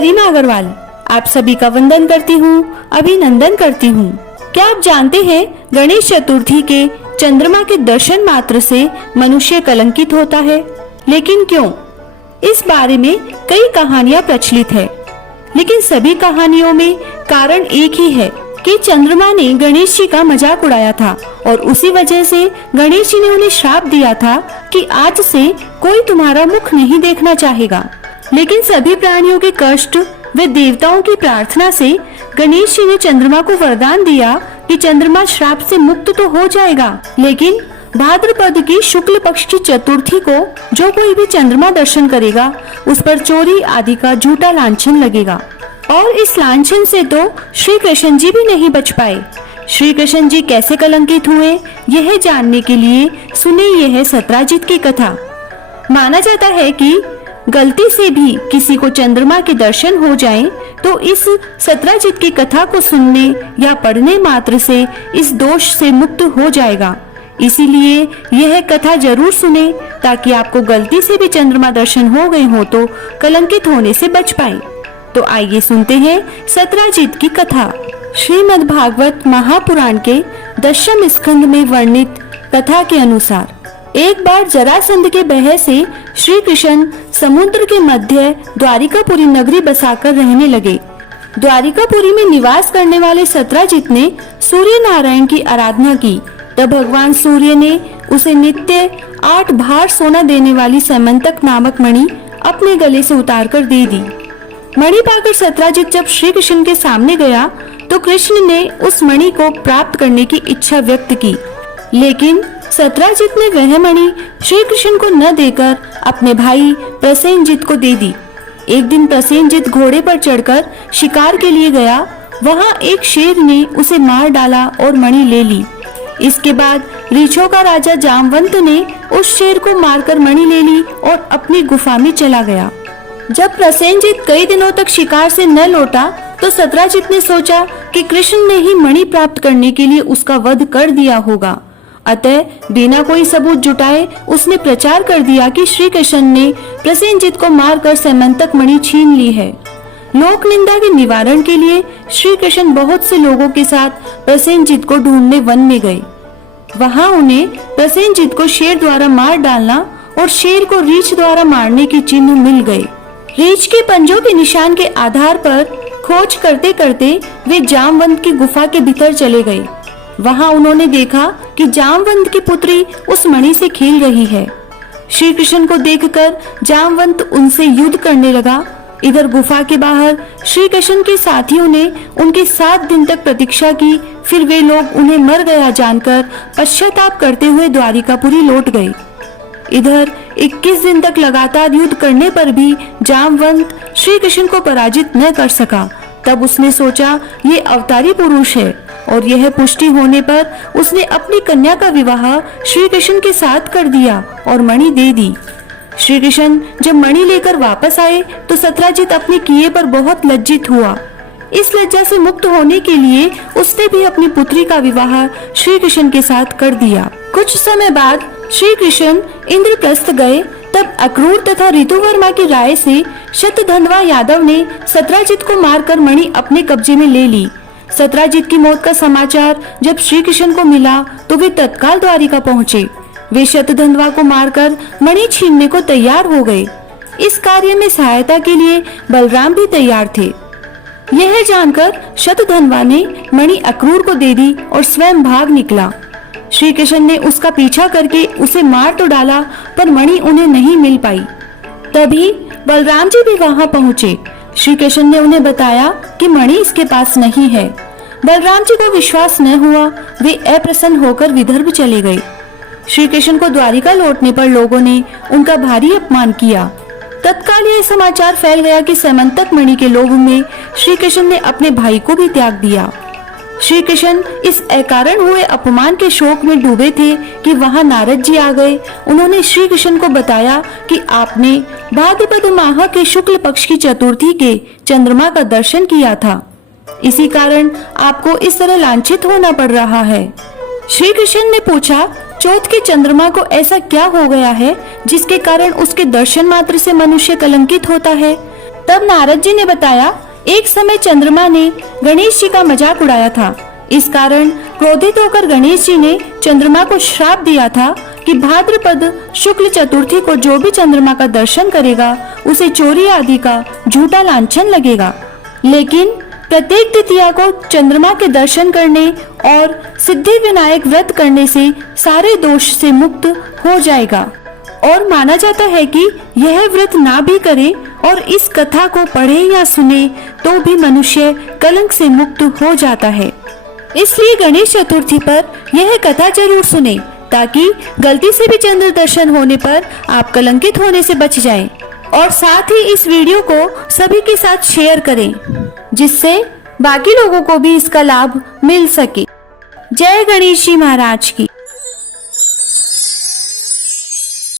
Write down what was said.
गरिमा अग्रवाल आप सभी का वंदन करती हूँ, अभिनंदन करती हूँ। क्या आप जानते हैं गणेश चतुर्थी के चंद्रमा के दर्शन मात्र से मनुष्य कलंकित होता है? लेकिन क्यों? इस बारे में कई कहानियां प्रचलित है, लेकिन सभी कहानियों में कारण एक ही है कि चंद्रमा ने गणेश जी का मजाक उड़ाया था और उसी वजह से गणेश जी ने उन्हें श्राप दिया था कि आज से कोई तुम्हारा मुख नहीं देखना चाहेगा। लेकिन सभी प्राणियों के कष्ट व देवताओं की प्रार्थना से गणेश जी ने चंद्रमा को वरदान दिया कि चंद्रमा श्राप से मुक्त तो हो जाएगा, लेकिन भाद्रपद की शुक्ल पक्ष की चतुर्थी को जो कोई भी चंद्रमा दर्शन करेगा उस पर चोरी आदि का झूठा लांछन लगेगा। और इस लांछन से तो श्री कृष्ण जी भी नहीं बच पाए। श्री कृष्ण जी कैसे कलंकित हुए, यह जानने के लिए सुने यह सत्राजित की कथा। माना जाता है कि गलती से भी किसी को चंद्रमा के दर्शन हो जाएं, तो इस सत्राजित की कथा को सुनने या पढ़ने मात्र से इस दोष से मुक्त हो जाएगा। इसीलिए यह कथा जरूर सुने ताकि आपको गलती से भी चंद्रमा दर्शन हो गए हो तो कलंकित होने से बच पाए। तो आइए सुनते हैं सत्राजित की कथा। श्रीमद् भागवत महापुराण के 10वें स्कंद में वर्णित कथा के अनुसार एक बार जरासंध के भय से श्री कृष्ण समुद्र के मध्य द्वारिकापुरी नगरी बसाकर रहने लगे। द्वारिकापुरी में निवास करने वाले सत्राजित ने सूर्य नारायण की आराधना की। तब भगवान सूर्य ने उसे नित्य 8 भार सोना देने वाली समंतक नामक मणि अपने गले से उतारकर दे दी। मणि पाकर सत्राजित जब श्री कृष्ण के सामने गया तो कृष्ण ने उस मणि को प्राप्त करने की इच्छा व्यक्त की, लेकिन सत्राजित ने वह मणि श्री कृष्ण को न देकर अपने भाई प्रसेनजित को दे दी। एक दिन प्रसेनजित घोड़े पर चढ़कर शिकार के लिए गया। वहां एक शेर ने उसे मार डाला और मणि ले ली। इसके बाद रीछों का राजा जामवंत ने उस शेर को मारकर मणि ले ली और अपनी गुफा में चला गया। जब प्रसेनजित कई दिनों तक शिकार से न लौटा तो सत्राजित ने सोचा कि कृष्ण ने ही मणि प्राप्त करने के लिए उसका वध कर दिया होगा। अतः बिना कोई सबूत जुटाए उसने प्रचार कर दिया कि श्री कृष्ण ने प्रसेनजित को मारकर समंतक मणि छीन ली है। लोक निंदा के निवारण के लिए श्री कृष्ण बहुत से लोगों के साथ प्रसेनजित को ढूंढने वन में गए। वहां उन्हें प्रसेनजित को शेर द्वारा मार डालना और शेर को रीछ द्वारा मारने के चिन्ह मिल गए। रीछ के पंजों के निशान के आधार पर खोज करते करते वे जामवंत की गुफा के भीतर चले गए। वहां उन्होंने देखा कि जामवंत की पुत्री उस मणि से खेल रही है। श्री कृष्ण को देखकर जामवंत उनसे युद्ध करने लगा। इधर गुफा के बाहर श्री कृष्ण के साथियों ने उनकी 7 दिन तक प्रतीक्षा की। फिर वे लोग उन्हें मर गया जानकर पश्चाताप करते हुए द्वारिकापुरी लौट गए। इधर 21 दिन तक लगातार युद्ध करने पर भी जामवंत श्री कृष्ण को पराजित न कर सका। तब उसने सोचा ये अवतारी पुरुष है, और यह पुष्टि होने पर उसने अपनी कन्या का विवाह श्री कृष्ण के साथ कर दिया और मणि दे दी। श्री कृष्ण जब मणि लेकर वापस आए तो सत्राजित अपने किए पर बहुत लज्जित हुआ। इस लज्जा से मुक्त होने के लिए उसने भी अपनी पुत्री का विवाह श्री कृष्ण के साथ कर दिया। कुछ समय बाद श्री कृष्ण इंद्रप्रस्थ गए। तब अक्रूर तथा ऋतुवर्मा की राय से शतधन्वा यादव ने सत्राजित को मारकर मणि अपने कब्जे में ले ली। सत्राजित की मौत का समाचार जब श्री कृष्ण को मिला तो वे तत्काल द्वारिका पहुँचे। वे शतधन्वा को मारकर मणि छीनने को तैयार हो गए। इस कार्य में सहायता के लिए बलराम भी तैयार थे। यह जानकर शतधन्वा ने मणि अक्रूर को दे दी और स्वयं भाग निकला। श्री कृष्ण ने उसका पीछा करके उसे मार तो डाला, पर मणि उन्हें नहीं मिल पाई। तभी बलराम जी भी वहां पहुँचे। श्री कृष्ण ने उन्हें बताया कि मणि इसके पास नहीं है। बलराम जी को विश्वास न हुआ। वे अप्रसन्न होकर विदर्भ चले गए। श्री कृष्ण को द्वारिका लौटने पर लोगों ने उनका भारी अपमान किया। तत्काल यह समाचार फैल गया कि समंतक मणि के लोभ में श्री कृष्ण ने अपने भाई को भी त्याग दिया। श्री कृष्ण इस अकारण हुए अपमान के शोक में डूबे थे कि वहां नारद जी आ गए। उन्होंने श्री कृष्ण को बताया कि आपने भाद्रपद माह के शुक्ल पक्ष की चतुर्थी के चंद्रमा का दर्शन किया था, इसी कारण आपको इस तरह लांछित होना पड़ रहा है। श्री कृष्ण ने पूछा, चौथ के चंद्रमा को ऐसा क्या हो गया है जिसके कारण उसके दर्शन मात्र से मनुष्य कलंकित होता है? तब नारद जी ने बताया, एक समय चंद्रमा ने गणेश जी का मजाक उड़ाया था। इस कारण क्रोधित होकर गणेश जी ने चंद्रमा को श्राप दिया था कि भाद्रपद शुक्ल चतुर्थी को जो भी चंद्रमा का दर्शन करेगा उसे चोरी आदि का झूठा लांछन लगेगा। लेकिन प्रत्येक तृतीया को चंद्रमा के दर्शन करने और सिद्धि विनायक व्रत करने से सारे दोष से मुक्त हो जाएगा। और माना जाता है कि यह व्रत ना भी करे और इस कथा को पढ़े या सुने तो भी मनुष्य कलंक से मुक्त हो जाता है। इसलिए गणेश चतुर्थी पर यह कथा जरूर सुने, ताकि गलती से भी चंद्र दर्शन होने पर आप कलंकित होने से बच जाएं। और साथ ही इस वीडियो को सभी के साथ शेयर करें, जिससे बाकी लोगों को भी इसका लाभ मिल सके। जय गणेश जी महाराज की।